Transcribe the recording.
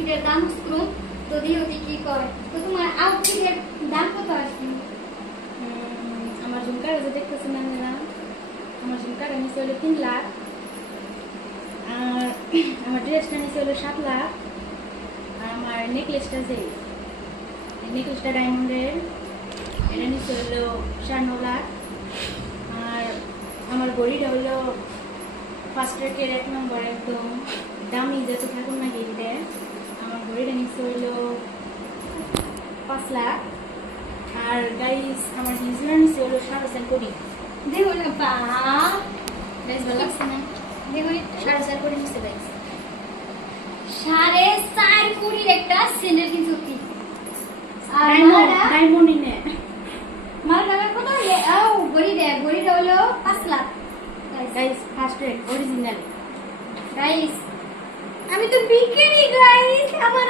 আউটফিটের দাম করুন তো দিওটি কি করে তো তোমার আউটফিটের দাম কত আসবে আমার ঝুমকার যে দেখতেছেন আপনারা আমার ঝুমকার নিচে হলো 3 লাখ আর আমার ড্রেসটা নিচে হলো 7 লাখ আর আমার নেকলেসটা যে নেকলেসটা ডায়মন্ডের এটা নিচে হলো 9.5 লাখ আর আমার ঘড়িটা হলো ফার্স্ট রেকের 1 নম্বর একদম দামি যত থাকুন না গিয়ে আমার ঘড়িটা নিচে হলো 5 লাখ আর গাইস আমার ডিজাইন নিচে হলো 4.5 কোটি দেখো না বা গাইস ভালো লাগছে না দেখো 4.5 কোটি নিচে গাইস 4.5 কোটির একটা স্যান্ডেল কিনছো কি আর ডায়মন্ড ইনে মালটা কত গড়িটা হলো 5 lakh guys first rate original guys আমি তো বিকেনি গাইস আমার